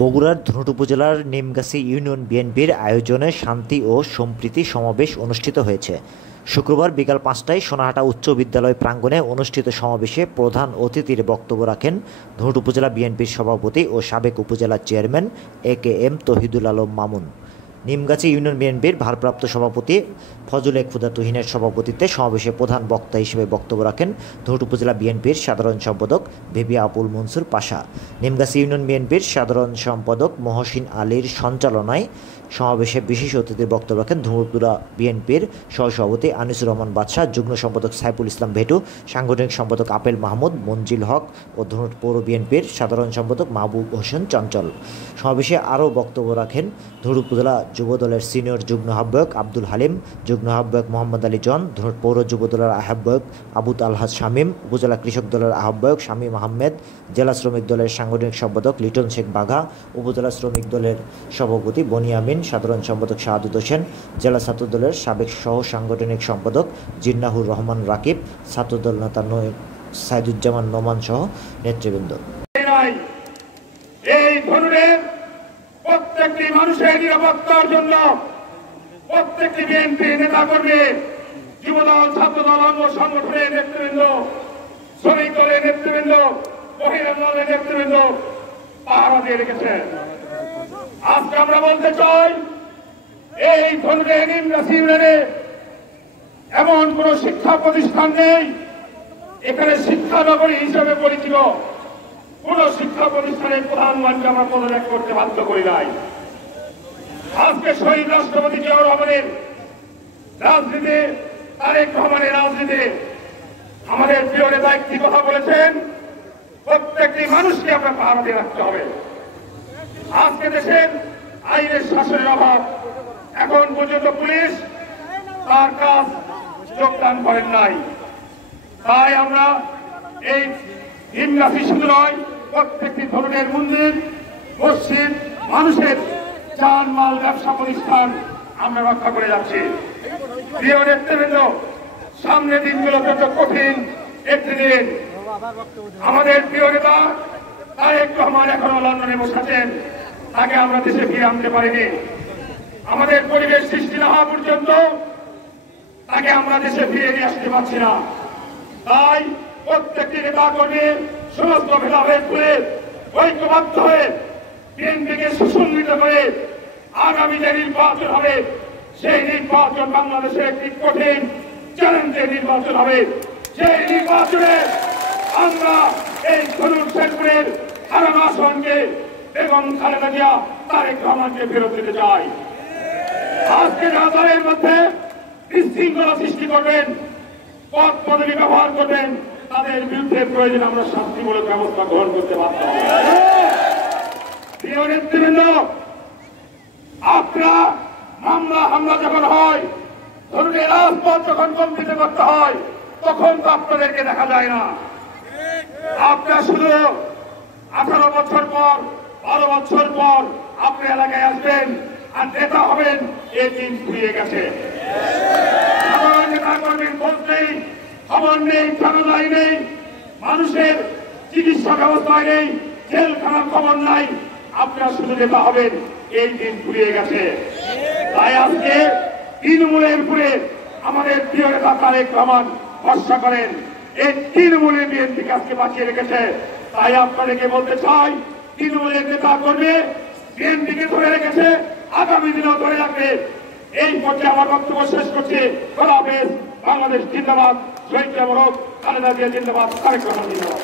বগুড়ার ধুনট উপজেলার নিমগাছি ইউনিয়ন বিএনপির আয়োজনে শান্তি ও সম্প্রীতি সমাবেশ অনুষ্ঠিত হয়েছে। শুক্রবার বিকাল ৫টায় সোনাহাটা উচ্চ বিদ্যালয় প্রাঙ্গণে অনুষ্ঠিত সমাবেশে প্রধান অতিথির বক্তব্য রাখেন ধুনট উপজেলা বিএনপির সভাপতি ও সাবেক উপজেলা chairman AKM Tohidul Alam Mamun. Nimgachhi union বিএনপির ভারপ্রাপ্ত সভাপতি ফজলে খুদা তুহিনের সভাপতিত্বে সমাবেশে প্রধান বক্তা হিসেবে বক্তব্য রাখেন ধুনট উপজেলা বিএনপির সাধারণ সম্পাদক ভেবি আবুল মনসুর পাশা। নিমগাছি ইউনিয়ন বিএনপির সাধারণ সম্পাদক মহসিন আলীর সঞ্চালনায় সমাবেশে বিশেষ অতিথির বক্তব্য রাখেন ধুনট বিএনপির সহসভাপতি আনিসুর রহমান বাদশাহ, যুগ্ম সম্পাদক সাইফুল ইসলাম ভেটু, সাংগঠনিক সম্পাদক আপেল মাহমুদ, মঞ্জিল হক ও ধুনট পৌর বিএনপির সাধারণ সম্পাদক মাহবুব হোসেন চঞ্চল। সমাবেশে আরও বক্তব্য রাখেন ধুনট উপজেলা যুবদলের সিনিয়র যুগ্ম আহ্বায়ক আব্দুল হালিম, যুগ্ম আহ্বায়ক মোহাম্মদ আলী জন, ধুনট পৌর যুবদলের আহ্বায়ক আবুত আলহাজ শামীম, উপজেলা কৃষক দলের আহ্বায়ক শামীম আহমেদ, জেলা শ্রমিক দলের সাংগঠনিক সম্পাদক লিটন শেখ বাঘা, উপজেলা শ্রমিক দলের সভাপতি বনিয়ামিন, সাধারণ সম্পাদক শাহাদুত হোসেন, জেলা ছাত্র দলের সাবেক সহ সাংগঠনিক সম্পাদক জিন্নাহুর রহমান রাকিব, ছাত্রদল নেতা সাইদুজ্জামান নোমান সহ নেতৃবৃন্দ। এই ধরনের প্রত্যেকটি মানুষের নিরাপত্তার জন্য প্রত্যেকটি বিএনপি নেতা কর্মী, যুবদল, ছাত্রদল, অঙ্গ সংগঠনের নেতৃবৃন্দ, শ্রমিক দলের নেতৃবৃন্দ, মহিলা দলের নেতৃবৃন্দ পাহারা দিয়ে রেখেছেন। আজকে আমরা বলতে চাই, এই ধরনের নিমগাছি ইউনিয়নে এমন কোন শিক্ষা প্রতিষ্ঠান নেই, এখানে শিক্ষা নগরী হিসেবে পরিচিত কোন শিক্ষা প্রতিষ্ঠানের প্রধানমন্ত্রী আমরা পদত্যাগ করতে বাধ্য করি নাই। আজকে শহীদ রাষ্ট্রপতি জিয়াউর রহমানের রাজনীতি, তারেক রহমানের রাজনীতি, আমাদের প্রিয় নেতা একটি কথা বলেছেন, প্রত্যেকটি মানুষকে আমরা পাহারা দিয়ে রাখতে হবে। আজকে দেশের আইনের শাসনের অভাব, এখন পর্যন্ত পুলিশ তার কাজ যোগদান করেন নাই। তাই আমরা এই নিমগাছি শুধু নয়, প্রত্যেকটি ধরনের মন্দির, মসজিদ, মানুষের জানমাল, ব্যবসা প্রতিষ্ঠান আমরা রক্ষা করে যাচ্ছি। প্রিয় নেতৃবৃন্দ, সামনে দিনগুলো যত কঠিন একটি দিন। আমাদের প্রিয় নেতা তারেক রহমান এখনো লন্ডনে বসে আছেন, তাকে আমরা দেশে ফিরে আনতে পারিনি। আমাদের পরিবেশ সৃষ্টি না হওয়া পর্যন্ত তাকে আমরা দেশে ফিরে নিয়ে আসতে পারছি না। তাই প্রত্যেকটি নেতা কর্মী সমস্ত ভেদাভেদ করে ঐক্যবদ্ধ হয়ে বিএনপিকে সুসংগঠিত করে আগামী যে নির্বাচন হবে, সেই নির্বাচন বাংলাদেশের একটি কঠিন চ্যালেঞ্জের নির্বাচন হবে। সেই নির্বাচনে আমরা এই ধনুর শেরপুরের হারানো আসনকে বেগম খালেদা জিয়া, তারেক রহমানকে ফেরত দিতে চাই। আজকে যারা দলের মধ্যে বিশৃঙ্খলা সৃষ্টি করবেন, পদ পদবি ব্যবহার করবেন, তাদের বিরুদ্ধে প্রয়োজন আমরা শাস্তিমূলক ব্যবস্থা গ্রহণ করতে বাধ্য হব। প্রিয় নেতৃবৃন্দ, আপনারা মামলা হামলা যখন হয়, ধরুন রাজপথ যখন কম্পিত করতে হয়, তখন তো আপনাদেরকে দেখা যায় না। আপনারা শুধু 18 বছর পর, 12 বছর পর আপনি এলাকায় আসবেন আর নেতা হবেন, এই দিন ঘুরিয়ে গেছে। সাধারণ নেতা কর্মীর খোঁজ নেই, খবর নেই, জানালাই নেই, মানুষের চিকিৎসা ব্যবস্থায় নেই, জেলখানার খবর নাই। আপনারা শুধু নেতা হবেন, এই দিন ঘুরিয়ে গেছে। তাই আজকে তৃণমূলের উপরে আমাদের প্রিয় নেতা তারেক রহমান ভরসা করেন, এই তৃণমূলের বিএনপিকে আজকে বাঁচিয়ে রেখেছে। তাই আপনাদেরকে বলতে চাই, তৃণমূলের নেতা কর্মী বিএনপিকে ধরে রেখেছে, আগামী দিনেও ধরে রাখবে। এই পর্যায়ে আমার বক্তব্য শেষ করছি। খোদা হাফেজ। বাংলাদেশ জিন্দাবাদ, শহীদ খালেদা জিয়া জিন্দাবাদ, তারেক রহমান জিন্দাবাদ।